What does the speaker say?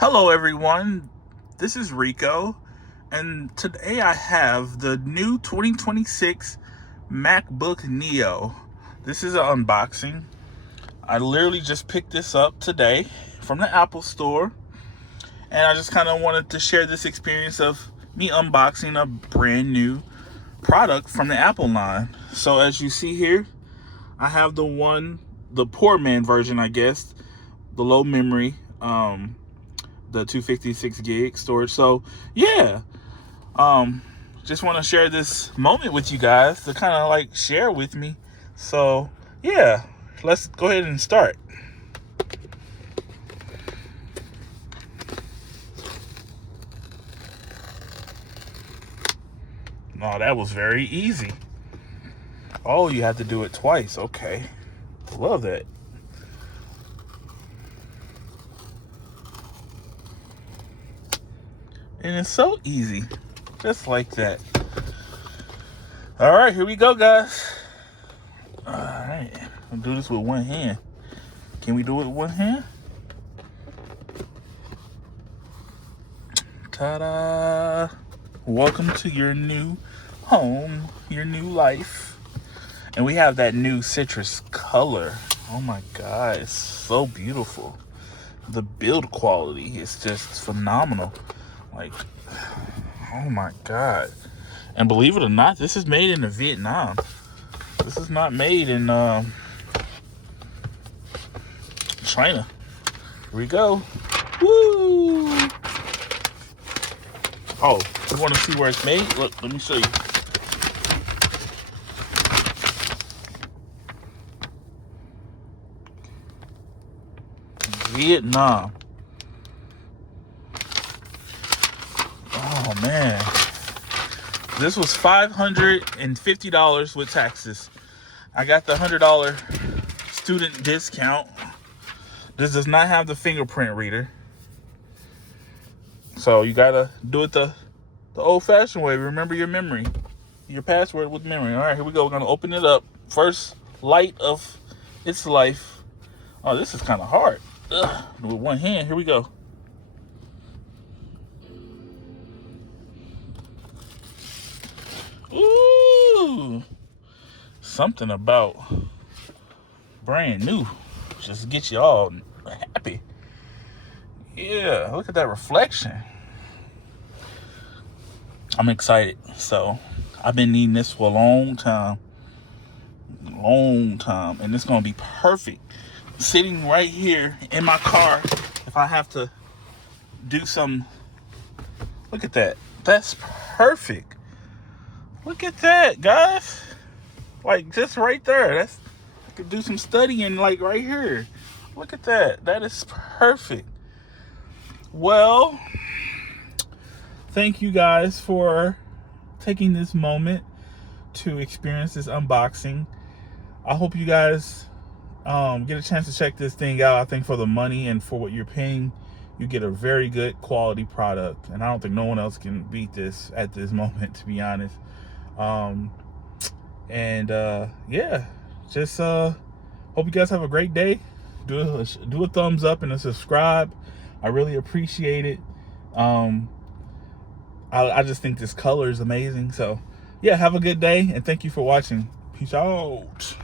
Hello everyone, this is Rico, and today I have the new 2026 MacBook Neo. This is an unboxing. I literally just picked this up today from the Apple Store, and I just kind of wanted to share this experience of me unboxing a brand new product from the Apple line. So as you see here, I have the poor man version, I guess, the low memory, the 256 gig storage. So yeah, just want to share this moment with you guys to kind of like share with me. So yeah, let's go ahead and start. No, that was very easy. Oh, you have to do it twice. Okay, love that. And it's so easy, just like that. All right, here we go, guys. All right, I'll do this with one hand. Can we do it with one hand? Ta-da! Welcome to your new home, your new life. And we have that new citrus color. Oh my God, it's so beautiful. The build quality is just phenomenal. Like, oh my God. And believe it or not, this is made in Vietnam. This is not made in China. Here we go. Woo! Oh, you want to see where it's made? Look, let me show you. Vietnam. Oh man, this was $550 with taxes. I got the $100 student discount. This does not have the fingerprint reader, so you gotta do it the old-fashioned way. Remember your password with memory. All right, here we go. We're gonna open it up. First light of its life. Oh, this is kind of hard. Ugh. With one hand. Here we go. Ooh, something about brand new just get you all happy. Yeah, look at that reflection. I'm excited. So I've been needing this for a long time, and it's gonna be perfect sitting right here in my car if I have to do some. Look at that. That's perfect. Look at that, guys. Like, just right there. I could do some studying, like, right here. Look at that. That is perfect. Well, thank you guys for taking this moment to experience this unboxing. I hope you guys get a chance to check this thing out. I think for the money and for what you're paying, you get a very good quality product. And I don't think no one else can beat this at this moment, to be honest. Yeah, just hope you guys have a great day. Do a thumbs up and a subscribe. I really appreciate it. I just think this color is amazing. So yeah, have a good day and thank you for watching. Peace out.